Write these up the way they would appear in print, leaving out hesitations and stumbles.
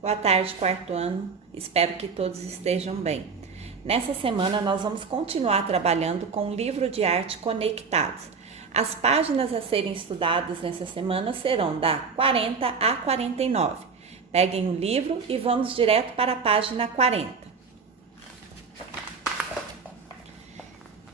Boa tarde, quarto ano. Espero que todos estejam bem. Nessa semana nós vamos continuar trabalhando com o livro de arte Conectados. As páginas a serem estudadas nessa semana serão da 40 a 49. Peguem o livro e vamos direto para a página 40.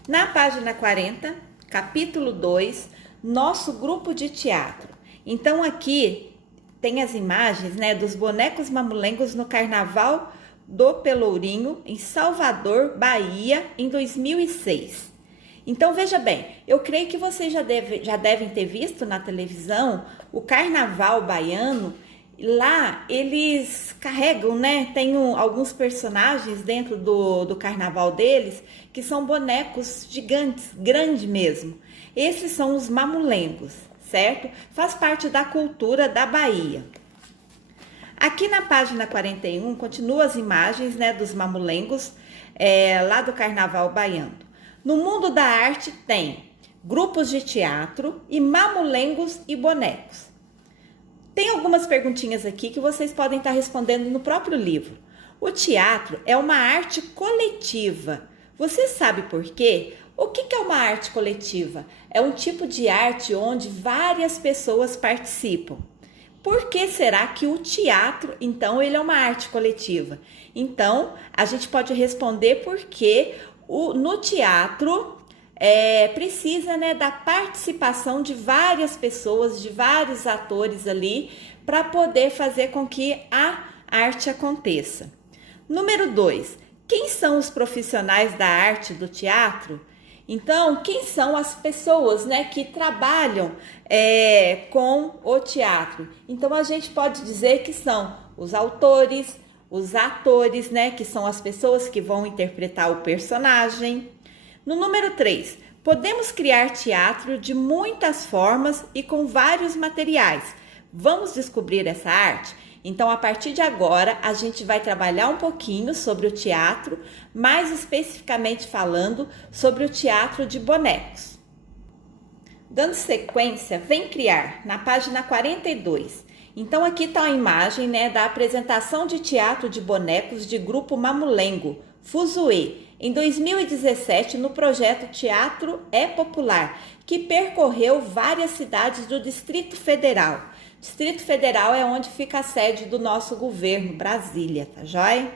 Na página 40, capítulo 2, nosso grupo de teatro. Então aqui tem as imagens, dos bonecos mamulengos no Carnaval do Pelourinho, em Salvador, Bahia, em 2006. Então veja bem, eu creio que vocês já devem ter visto na televisão o Carnaval baiano. Lá eles carregam, tem alguns personagens dentro do carnaval deles que são bonecos gigantes, grandes mesmo. Esses são os mamulengos, certo? Faz parte da cultura da Bahia. Aqui na página 41 continua as imagens, dos mamulengos lá do carnaval baiano. No mundo da arte tem grupos de teatro e mamulengos e bonecos. Tem algumas perguntinhas aqui que vocês podem estar respondendo no próprio livro. O teatro é uma arte coletiva. Você sabe por quê? O que é uma arte coletiva? É um tipo de arte onde várias pessoas participam. Por que será que o teatro, então, ele é uma arte coletiva? Então, a gente pode responder porque no teatro precisa da participação de várias pessoas, de vários atores ali, para poder fazer com que a arte aconteça. Número 2, quem são os profissionais da arte do teatro? Então, quem são as pessoas que trabalham com o teatro? Então, a gente pode dizer que são os autores, os atores, que são as pessoas que vão interpretar o personagem. No número 3, podemos criar teatro de muitas formas e com vários materiais. Vamos descobrir essa arte? Então, a partir de agora, a gente vai trabalhar um pouquinho sobre o teatro, mais especificamente falando sobre o teatro de bonecos. Dando sequência, vem criar, na página 42. Então, aqui está a imagem da apresentação de teatro de bonecos de grupo Mamulengo, Fuzuê, em 2017, no projeto Teatro é Popular, que percorreu várias cidades do Distrito Federal. Distrito Federal é onde fica a sede do nosso governo, Brasília, tá joia?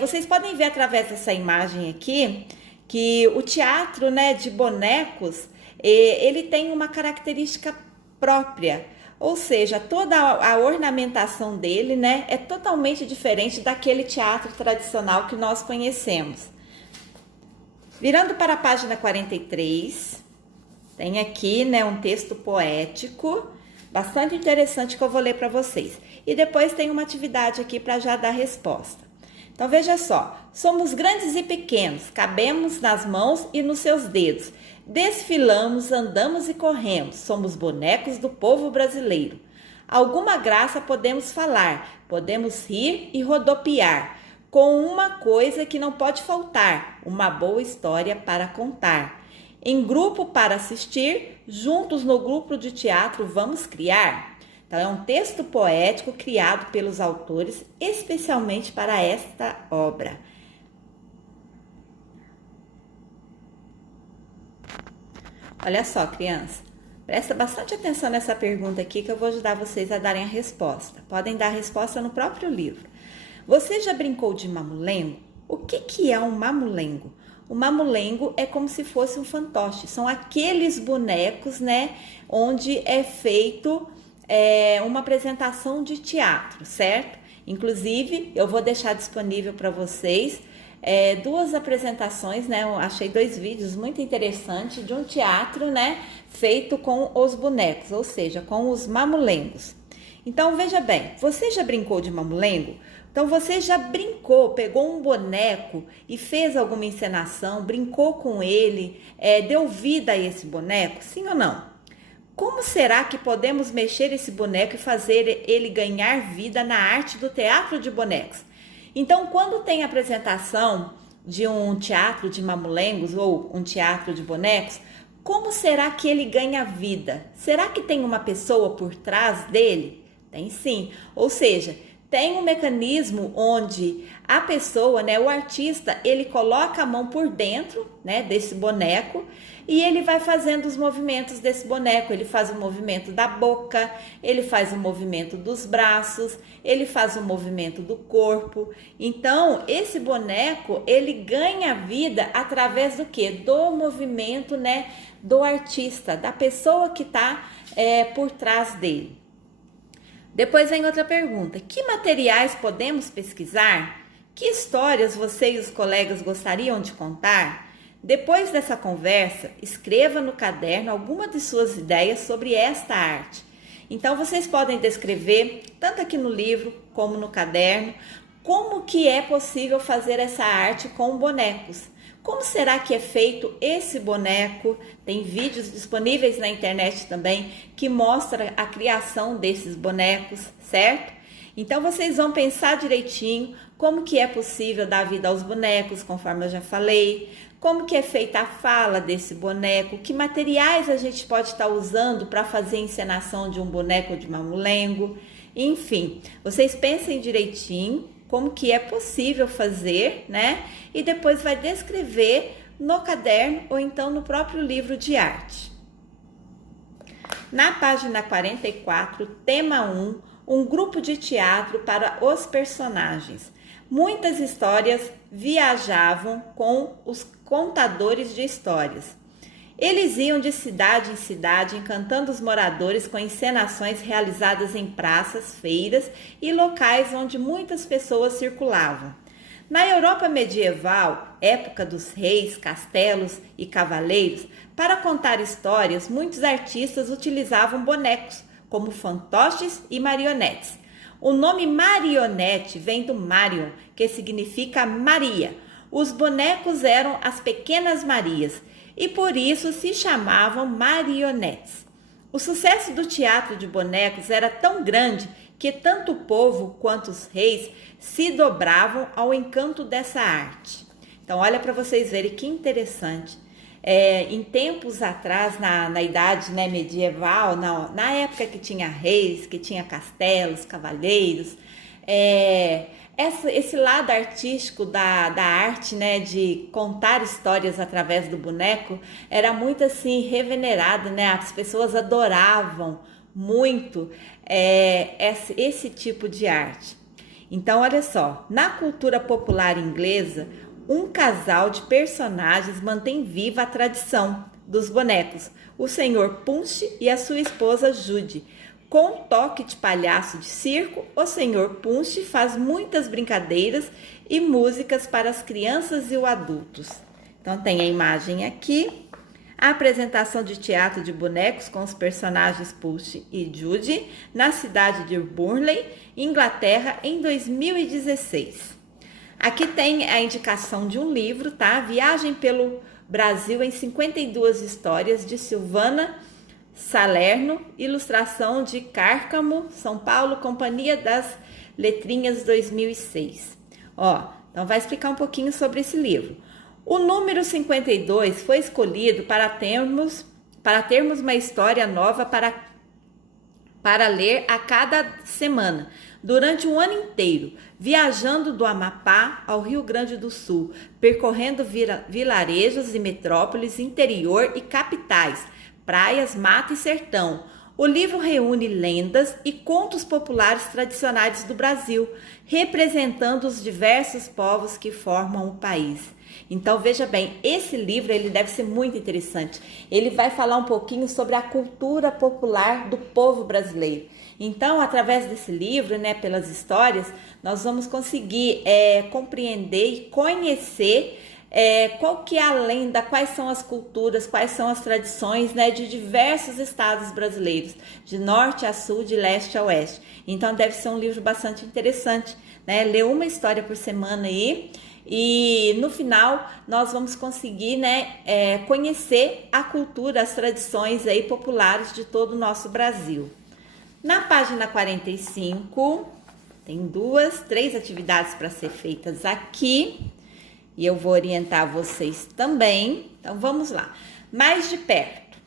Vocês podem ver através dessa imagem aqui que o teatro de bonecos, ele tem uma característica própria. Ou seja, toda a ornamentação dele é totalmente diferente daquele teatro tradicional que nós conhecemos. Virando para a página 43, tem aqui um texto poético, bastante interessante que eu vou ler para vocês. E depois tem uma atividade aqui para já dar resposta. Então veja só, somos grandes e pequenos, cabemos nas mãos e nos seus dedos. Desfilamos, andamos e corremos, somos bonecos do povo brasileiro. Alguma graça podemos falar, podemos rir e rodopiar, com uma coisa que não pode faltar, uma boa história para contar. Em grupo para assistir, juntos no grupo de teatro vamos criar. Então é um texto poético criado pelos autores especialmente para esta obra. Olha só, criança, presta bastante atenção nessa pergunta aqui que eu vou ajudar vocês a darem a resposta. Podem dar a resposta no próprio livro. Você já brincou de mamulengo? O que é um mamulengo? O mamulengo é como se fosse um fantoche. São aqueles bonecos, onde é feito uma apresentação de teatro, certo? Inclusive, eu vou deixar disponível para vocês duas apresentações, eu achei 2 vídeos muito interessantes de um teatro, feito com os bonecos, ou seja, com os mamulengos. Então, veja bem, você já brincou de mamulengo? Então, você já brincou, pegou um boneco e fez alguma encenação, brincou com ele, deu vida a esse boneco? Sim ou não? Como será que podemos mexer esse boneco e fazer ele ganhar vida na arte do teatro de bonecos? Então, quando tem apresentação de um teatro de mamulengos ou um teatro de bonecos, como será que ele ganha vida? Será que tem uma pessoa por trás dele? Tem sim. Ou seja, tem um mecanismo onde a pessoa, né, o artista, ele coloca a mão por dentro, né, desse boneco e ele vai fazendo os movimentos desse boneco. Ele faz o movimento da boca, ele faz o movimento dos braços, ele faz o movimento do corpo. Então, esse boneco, ele ganha vida através do quê? Do movimento, né, do artista, da pessoa que está por trás dele. Depois vem outra pergunta: que materiais podemos pesquisar? Que histórias você e os colegas gostariam de contar? Depois dessa conversa, escreva no caderno alguma de suas ideias sobre esta arte. Então, vocês podem descrever, tanto aqui no livro como no caderno, como que é possível fazer essa arte com bonecos. Como será que é feito esse boneco? Tem vídeos disponíveis na internet também que mostram a criação desses bonecos, certo? Então vocês vão pensar direitinho como que é possível dar vida aos bonecos, conforme eu já falei, como que é feita a fala desse boneco, que materiais a gente pode estar usando para fazer a encenação de um boneco de mamulengo, enfim, vocês pensem direitinho como que é possível fazer, né? E depois vai descrever no caderno ou então no próprio livro de arte. Na página 44, tema 1, um grupo de teatro para os personagens. Muitas histórias viajavam com os contadores de histórias. Eles iam de cidade em cidade, encantando os moradores com encenações realizadas em praças, feiras e locais onde muitas pessoas circulavam. Na Europa medieval, época dos reis, castelos e cavaleiros, para contar histórias, muitos artistas utilizavam bonecos, como fantoches e marionetes. O nome marionete vem do Marion, que significa Maria. Os bonecos eram as pequenas Marias e por isso se chamavam marionetes. O sucesso do teatro de bonecos era tão grande que tanto o povo quanto os reis se dobravam ao encanto dessa arte. Então, olha para vocês verem que interessante. Em tempos atrás, na idade, né, medieval, na época que tinha reis, que tinha castelos, cavaleiros, esse lado artístico da arte, né, de contar histórias através do boneco, era muito assim revenerado, né? As pessoas adoravam muito esse tipo de arte. Então, olha só, na cultura popular inglesa, um casal de personagens mantém viva a tradição dos bonecos, o Sr. Punch e a sua esposa Judy. Com um toque de palhaço de circo, o Sr. Punch faz muitas brincadeiras e músicas para as crianças e os adultos. Então tem a imagem aqui, a apresentação de teatro de bonecos com os personagens Punch e Judy na cidade de Burnley, Inglaterra, em 2016. Aqui tem a indicação de um livro, tá? Viagem pelo Brasil em 52 histórias, de Silvana Salerno, ilustração de Cárcamo, São Paulo, Companhia das Letrinhas 2006. Então vai explicar um pouquinho sobre esse livro. O número 52 foi escolhido para termos uma história nova para ler a cada semana, durante um ano inteiro, viajando do Amapá ao Rio Grande do Sul, percorrendo vilarejos e metrópoles, interior e capitais, praias, mata e sertão. O livro reúne lendas e contos populares tradicionais do Brasil, representando os diversos povos que formam o país. Então, veja bem, esse livro ele deve ser muito interessante. Ele vai falar um pouquinho sobre a cultura popular do povo brasileiro. Então, através desse livro, né, pelas histórias, nós vamos conseguir compreender e conhecer qual que é a lenda, quais são as culturas, quais são as tradições, né, de diversos estados brasileiros, de norte a sul, de leste a oeste. Então deve ser um livro bastante interessante, né, ler uma história por semana aí, e no final nós vamos conseguir, né, conhecer a cultura, as tradições aí populares de todo o nosso Brasil. Na página 45 tem 3 atividades para ser feitas aqui. E eu vou orientar vocês também. Então, vamos lá. Mais de perto.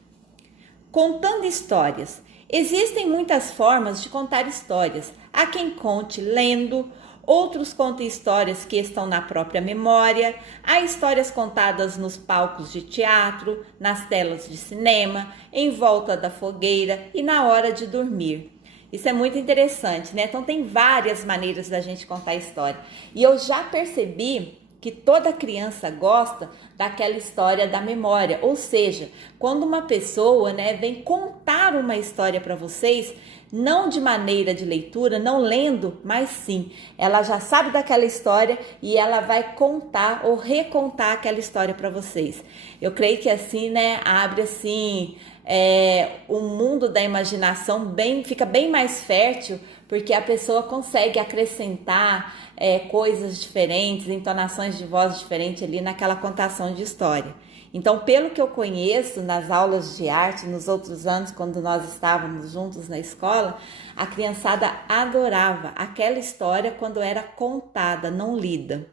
Contando histórias. Existem muitas formas de contar histórias. há quem conte lendo, outros contam histórias que estão na própria memória, há histórias contadas nos palcos de teatro, nas telas de cinema, em volta da fogueira e na hora de dormir. Isso é muito interessante, né? Então tem várias maneiras da gente contar a história. E eu já percebi que toda criança gosta daquela história da memória, ou seja, quando uma pessoa, né, vem contar uma história para vocês, não de maneira de leitura, não lendo, mas sim, ela já sabe daquela história e ela vai contar ou recontar aquela história para vocês. Eu creio que assim, né, abre assim o mundo da imaginação fica bem mais fértil, porque a pessoa consegue acrescentar coisas diferentes, entonações de voz diferentes ali naquela contação de história. Então, pelo que eu conheço nas aulas de arte, nos outros anos, quando nós estávamos juntos na escola, a criançada adorava aquela história quando era contada, não lida.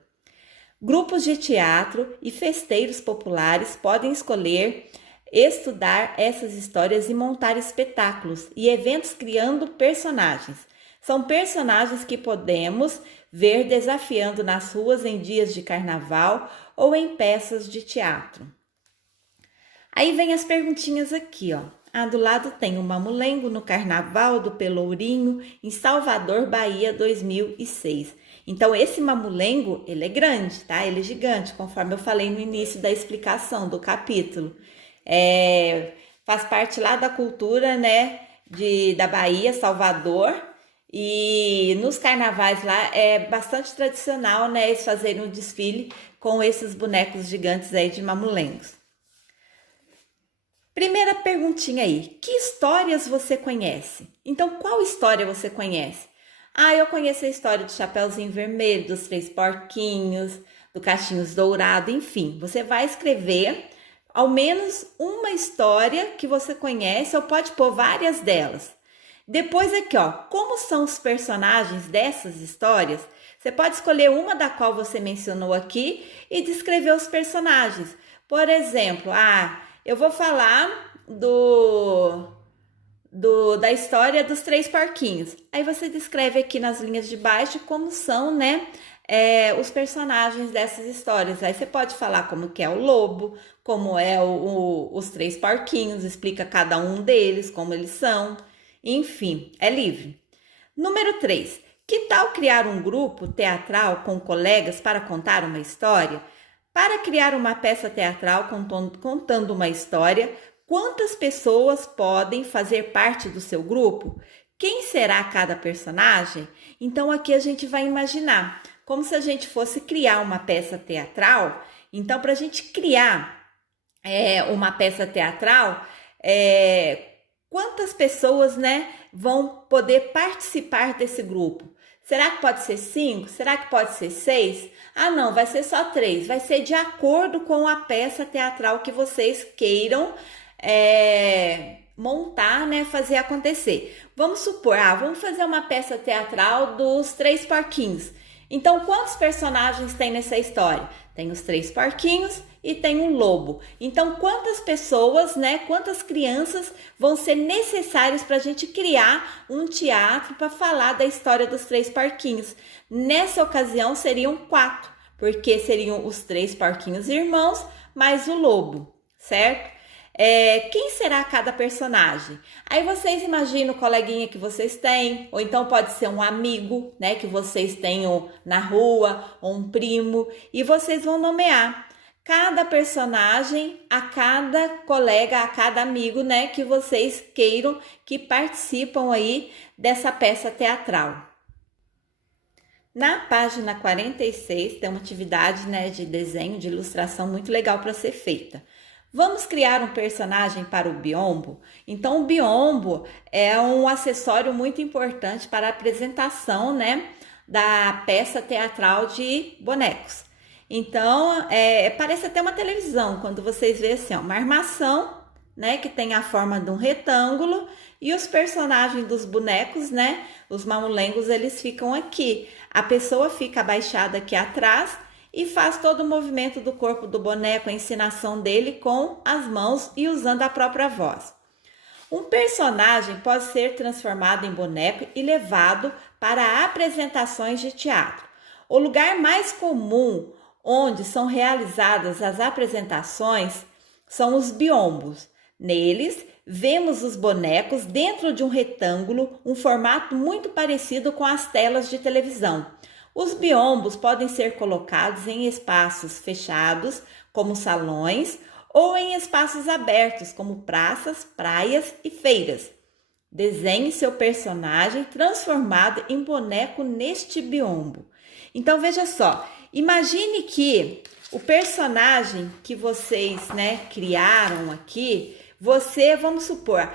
Grupos de teatro e festeiros populares podem escolher estudar essas histórias e montar espetáculos e eventos criando personagens. São personagens que podemos ver desafiando nas ruas em dias de carnaval ou em peças de teatro. Aí vem as perguntinhas aqui, ó. Do lado tem o Mamulengo no Carnaval do Pelourinho, em Salvador, Bahia, 2006. Então, esse mamulengo, ele é grande, tá? Ele é gigante, conforme eu falei no início da explicação do capítulo. Faz parte lá da cultura, né, da Bahia, Salvador, e nos carnavais lá é bastante tradicional, né, eles fazerem um desfile com esses bonecos gigantes aí de mamulengos. Primeira perguntinha aí, que histórias você conhece? Então, qual história você conhece? Eu conheço a história do Chapeuzinho Vermelho, dos Três Porquinhos, do Cachinhos Dourado, enfim, você vai escrever ao menos uma história que você conhece, ou pode pôr várias delas. Depois aqui, ó, como são os personagens dessas histórias? Você pode escolher uma da qual você mencionou aqui e descrever os personagens. Por exemplo, eu vou falar da história dos Três Porquinhos. Aí você descreve aqui nas linhas de baixo como são, né, os personagens dessas histórias. Aí você pode falar como que é o lobo, como é os Três Porquinhos, explica cada um deles, como eles são. Enfim, é livre. Número 3. Que tal criar um grupo teatral com colegas para contar uma história? Para criar uma peça teatral contando uma história, quantas pessoas podem fazer parte do seu grupo? Quem será cada personagem? Então aqui a gente vai imaginar, como se a gente fosse criar uma peça teatral. Então, para a gente criar uma peça teatral, quantas pessoas, né, vão poder participar desse grupo? Será que pode ser 5? Será que pode ser 6? Não, vai ser só 3. Vai ser de acordo com a peça teatral que vocês queiram montar, né, fazer acontecer. Vamos supor, vamos fazer uma peça teatral dos Três Porquinhos. Então, quantos personagens tem nessa história? Tem os Três Porquinhos e tem um lobo. Então, quantas pessoas, né, quantas crianças vão ser necessárias para a gente criar um teatro para falar da história dos Três Porquinhos? Nessa ocasião, seriam 4, porque seriam os Três Porquinhos irmãos mais o lobo, certo? Quem será cada personagem? Aí vocês imaginam o coleguinha que vocês têm, ou então pode ser um amigo, né, que vocês tenham na rua, ou um primo, e vocês vão nomear cada personagem, a cada colega, a cada amigo, né, que vocês queiram que participam aí dessa peça teatral. Na página 46 tem uma atividade, né, de desenho, de ilustração muito legal para ser feita. Vamos criar um personagem para o biombo? Então, o biombo é um acessório muito importante para a apresentação, né, da peça teatral de bonecos. Então, parece até uma televisão, quando vocês veem assim, uma armação, né, que tem a forma de um retângulo, e os personagens dos bonecos, né, os mamulengos, eles ficam aqui. A pessoa fica abaixada aqui atrás e faz todo o movimento do corpo do boneco, a encenação dele com as mãos e usando a própria voz. Um personagem pode ser transformado em boneco e levado para apresentações de teatro. O lugar mais comum onde são realizadas as apresentações são os biombos. Neles, vemos os bonecos dentro de um retângulo, um formato muito parecido com as telas de televisão. Os biombos podem ser colocados em espaços fechados, como salões, ou em espaços abertos, como praças, praias e feiras. Desenhe seu personagem transformado em boneco neste biombo. Então, veja só, imagine que o personagem que vocês, criaram aqui, vamos supor,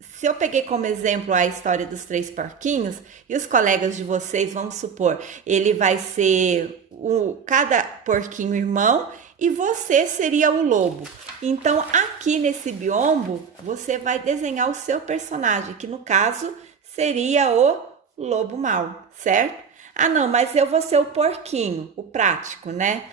se eu peguei como exemplo a história dos 3 porquinhos, e os colegas de vocês, vamos supor, ele vai ser cada porquinho irmão e você seria o lobo. Então, aqui nesse biombo, você vai desenhar o seu personagem, que no caso seria o lobo mau, certo? Não, mas eu vou ser o porquinho, o prático, né?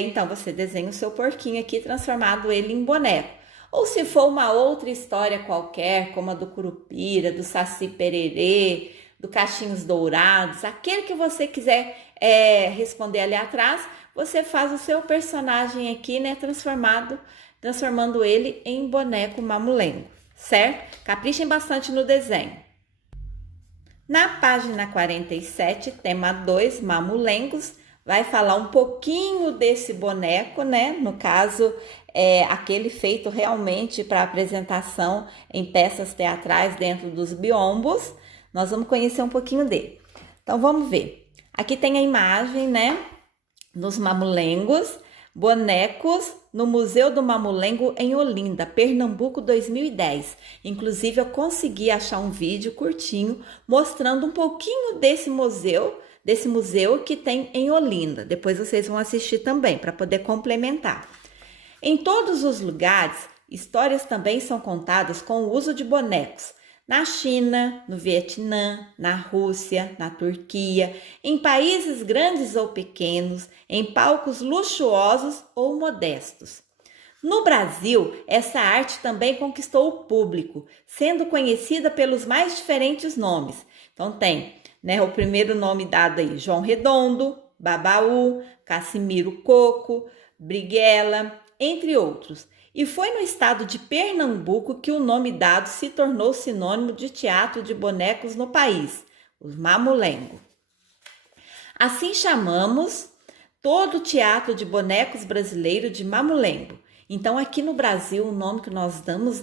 Então, você desenha o seu porquinho aqui, transformado ele em boneco. Ou se for uma outra história qualquer, como a do Curupira, do Saci Pererê, do Cachinhos Dourados, aquele que você quiser responder ali atrás, você faz o seu personagem aqui, né, transformando ele em boneco mamulengo, certo? Caprichem bastante no desenho. Na página 47, tema 2, mamulengos, vai falar um pouquinho desse boneco, né? No caso, aquele feito realmente para apresentação em peças teatrais dentro dos biombos. Nós vamos conhecer um pouquinho dele. Então, vamos ver. Aqui tem a imagem, né? Dos mamulengos, bonecos no Museu do Mamulengo em Olinda, Pernambuco, 2010. Inclusive, eu consegui achar um vídeo curtinho mostrando um pouquinho desse museu que tem em Olinda. Depois vocês vão assistir também para poder complementar. Em todos os lugares, histórias também são contadas com o uso de bonecos. Na China, no Vietnã, na Rússia, na Turquia, em países grandes ou pequenos, em palcos luxuosos ou modestos. No Brasil, essa arte também conquistou o público, sendo conhecida pelos mais diferentes nomes. Então tem, o primeiro nome dado aí, João Redondo, Babaú, Cassimiro Coco, Briguela, entre outros. E foi no estado de Pernambuco que o nome dado se tornou sinônimo de teatro de bonecos no país, os mamulengo. Assim chamamos todo o teatro de bonecos brasileiro de mamulengo. Então, aqui no Brasil, o nome que nós damos,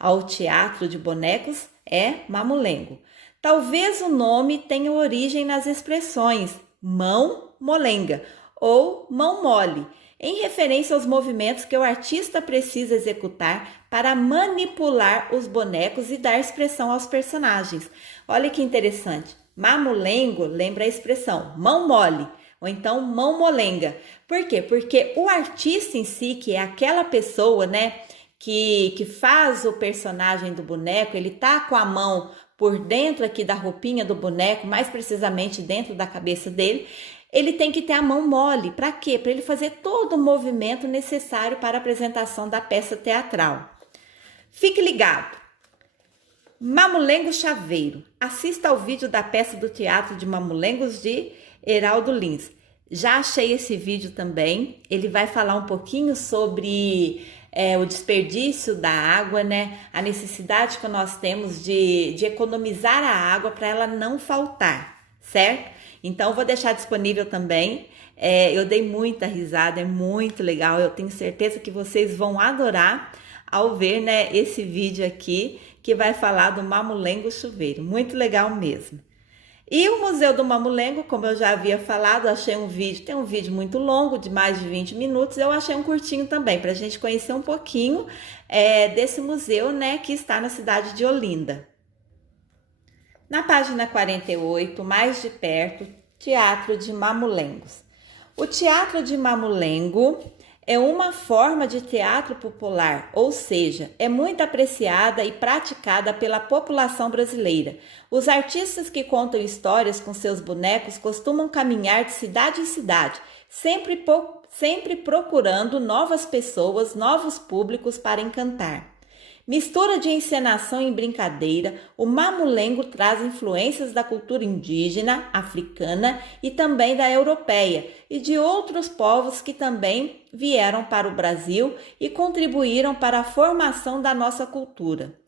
ao teatro de bonecos é mamulengo. Talvez o nome tenha origem nas expressões mão molenga ou mão mole, em referência aos movimentos que o artista precisa executar para manipular os bonecos e dar expressão aos personagens. Olha que interessante. Mamulengo lembra a expressão mão mole, ou então mão molenga. Por quê? Porque o artista em si, que é aquela pessoa, que faz o personagem do boneco, ele tá com a mão por dentro aqui da roupinha do boneco, mais precisamente dentro da cabeça dele, ele tem que ter a mão mole. Para quê? Para ele fazer todo o movimento necessário para a apresentação da peça teatral. Fique ligado. Mamulengo Chaveiro. Assista ao vídeo da peça do Teatro de Mamulengos de Heraldo Lins. Já achei esse vídeo também. Ele vai falar um pouquinho sobre o desperdício da água, a necessidade que nós temos de economizar a água para ela não faltar, certo? Então, vou deixar disponível também. Eu dei muita risada, é muito legal. Eu tenho certeza que vocês vão adorar ao ver, esse vídeo aqui, que vai falar do Mamulengo Chuveiro. Muito legal mesmo. E o Museu do Mamulengo, como eu já havia falado, achei um vídeo, tem um vídeo muito longo, de mais de 20 minutos, eu achei um curtinho também, para a gente conhecer um pouquinho desse museu, que está na cidade de Olinda. Na página 48, mais de perto, Teatro de Mamulengos. O Teatro de Mamulengo é uma forma de teatro popular, ou seja, é muito apreciada e praticada pela população brasileira. Os artistas que contam histórias com seus bonecos costumam caminhar de cidade em cidade, sempre procurando novas pessoas, novos públicos para encantar. Mistura de encenação e brincadeira, o mamulengo traz influências da cultura indígena, africana e também da europeia e de outros povos que também vieram para o Brasil e contribuíram para a formação da nossa cultura.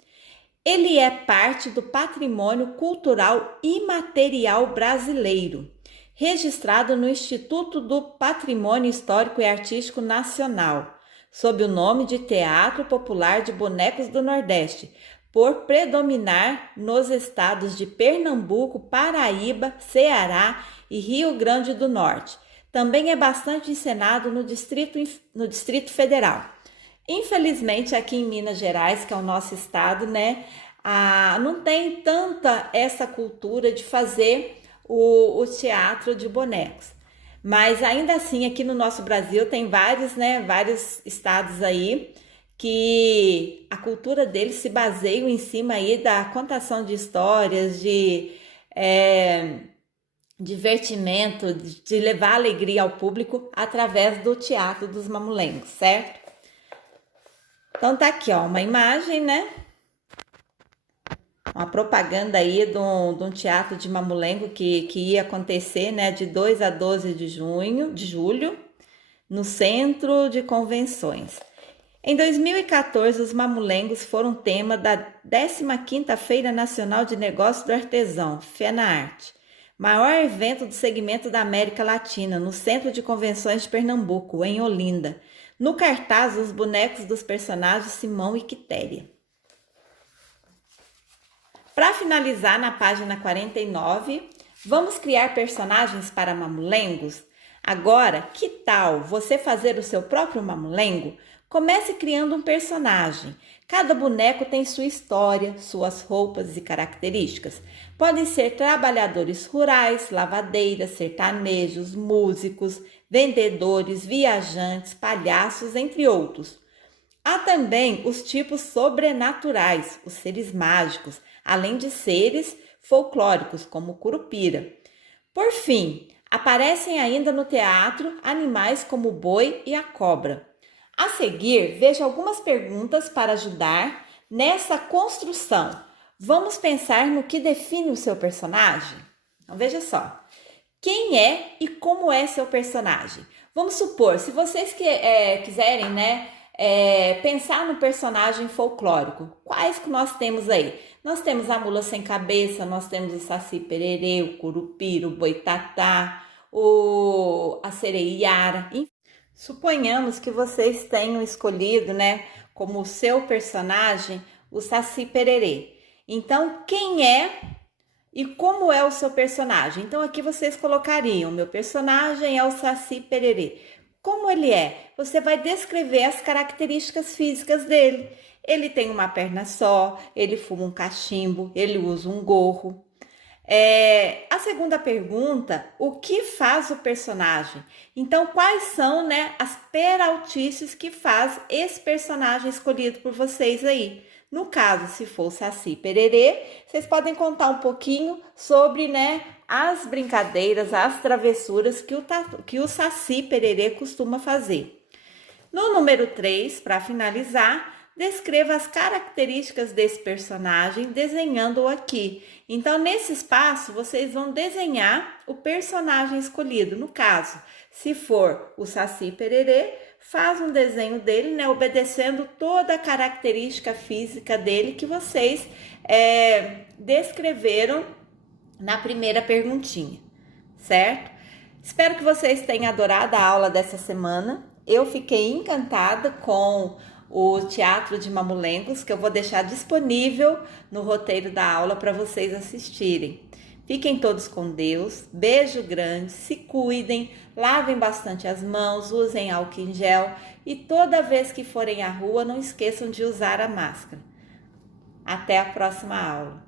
Ele é parte do patrimônio cultural imaterial brasileiro, registrado no Instituto do Patrimônio Histórico e Artístico Nacional, sob o nome de Teatro Popular de Bonecos do Nordeste, por predominar nos estados de Pernambuco, Paraíba, Ceará e Rio Grande do Norte. Também é bastante encenado no Distrito Federal. Infelizmente, aqui em Minas Gerais, que é o nosso estado, né, não tem tanta essa cultura de fazer o teatro de bonecos. Mas ainda assim, aqui no nosso Brasil tem vários estados aí que a cultura deles se baseia em cima aí da contação de histórias, de divertimento, de levar alegria ao público através do teatro dos mamulengos, certo? Então tá aqui, ó, uma imagem, né? Uma propaganda aí de um teatro de mamulengo que ia acontecer, né, de 2 a 12 de julho, no Centro de Convenções. Em 2014, os mamulengos foram tema da 15ª Feira Nacional de Negócios do Artesão, FENAARTE, maior evento do segmento da América Latina, no Centro de Convenções de Pernambuco, em Olinda. No cartaz, os bonecos dos personagens Simão e Quitéria. Para finalizar, na página 49, vamos criar personagens para mamulengos? Agora, que tal você fazer o seu próprio mamulengo? Comece criando um personagem. Cada boneco tem sua história, suas roupas e características. Podem ser trabalhadores rurais, lavadeiras, sertanejos, músicos, vendedores, viajantes, palhaços, entre outros. Há também os tipos sobrenaturais, os seres mágicos, além de seres folclóricos, como o curupira. Por fim, aparecem ainda no teatro animais como o boi e a cobra. A seguir, veja algumas perguntas para ajudar nessa construção. Vamos pensar no que define o seu personagem? Então, veja só. Quem é e como é seu personagem? Vamos supor, se vocês quiserem, pensar no personagem folclórico, quais que nós temos aí? Nós temos a mula sem cabeça, nós temos o Saci Pererê, o Curupira, o Boitatá, a Sereiara. Suponhamos que vocês tenham escolhido, como seu personagem o Saci Pererê. Então, quem é e como é o seu personagem? Então, aqui vocês colocariam: meu personagem é o Saci Pererê. Como ele é? Você vai descrever as características físicas dele. Ele tem uma perna só, ele fuma um cachimbo, ele usa um gorro. A segunda pergunta: o que faz o personagem? Então, quais são, as peraltices que faz esse personagem escolhido por vocês aí? No caso, se for o Saci Pererê, vocês podem contar um pouquinho sobre, as brincadeiras, as travessuras que o Saci Pererê costuma fazer. No número 3, para finalizar, descreva as características desse personagem desenhando-o aqui. Então, nesse espaço, vocês vão desenhar o personagem escolhido. No caso, se for o Saci Pererê, faz um desenho dele, obedecendo toda a característica física dele que vocês descreveram na primeira perguntinha, certo? Espero que vocês tenham adorado a aula dessa semana. Eu fiquei encantada com o Teatro de Mamulengos, que eu vou deixar disponível no roteiro da aula para vocês assistirem. Fiquem todos com Deus, beijo grande, se cuidem, lavem bastante as mãos, usem álcool em gel e toda vez que forem à rua não esqueçam de usar a máscara. Até a próxima aula.